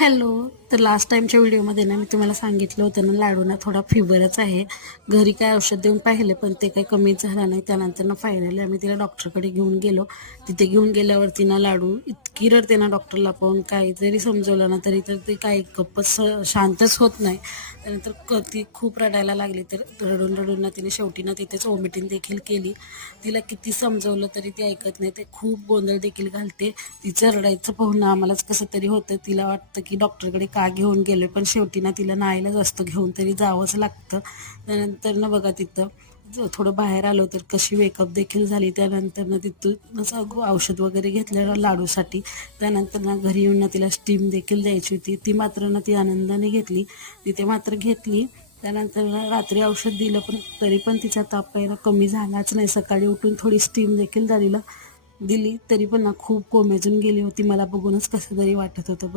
Hello. तर last टाईमच्या व्हिडिओमध्ये ना मी तुम्हाला सांगितलं होतं ना, लाडूना थोडा फिवरच आहे. घरी काय औषध देऊन पाहिले पण ते काही कमीच झालं नाही. त्यानंतर ना फायनली आम्ही तिला डॉक्टरकडे घेऊन गेलो. तिथे घेऊन गेल्यावरती ना लाडू इतकी रडते ना, डॉक्टरला पाहून काहीतरी समजवलं ना तरी तर ते काही गप्पच शांतच होत नाही. त्यानंतर ती खूप रडायला लागली. तर रडून रडून ना तिने शेवटी ना तिथेच वॉमिटिंग देखील केली. तिला किती समजवलं तरी ती ऐकत नाही. ते खूप गोंधळ देखील घालते. तिचं रडायचं पाहून ना आम्हालाच कसं तरी होतं. तिला वाटतं की डॉक्टरकडे का घेऊन गेले, पण शेवटी ना तिला नाईलाज असतो, घेऊन तरी जावंच लागतं. त्यानंतर ना बघा तिथं थोडं बाहेर आलो तर कशी वेकअप देखील झाली. त्यानंतर ना तिथूनच औषध वगैरे घेतलं लाडूसाठी. त्यानंतर ना घरी येऊन ना तिला स्टीम देखील द्यायची होती. ती मात्र ना ती आनंदाने घेतली. तिथे मात्र घेतली. त्यानंतर ना रात्री औषध दिलं पण तरी पण तिचा ताप काही कमी झालाच नाही. सकाळी उठून थोडी स्टीम देखील दिली तरी पण ना खूप कोमेजून गेली होती. मला बघूनच कसं तरी वाटत होतं.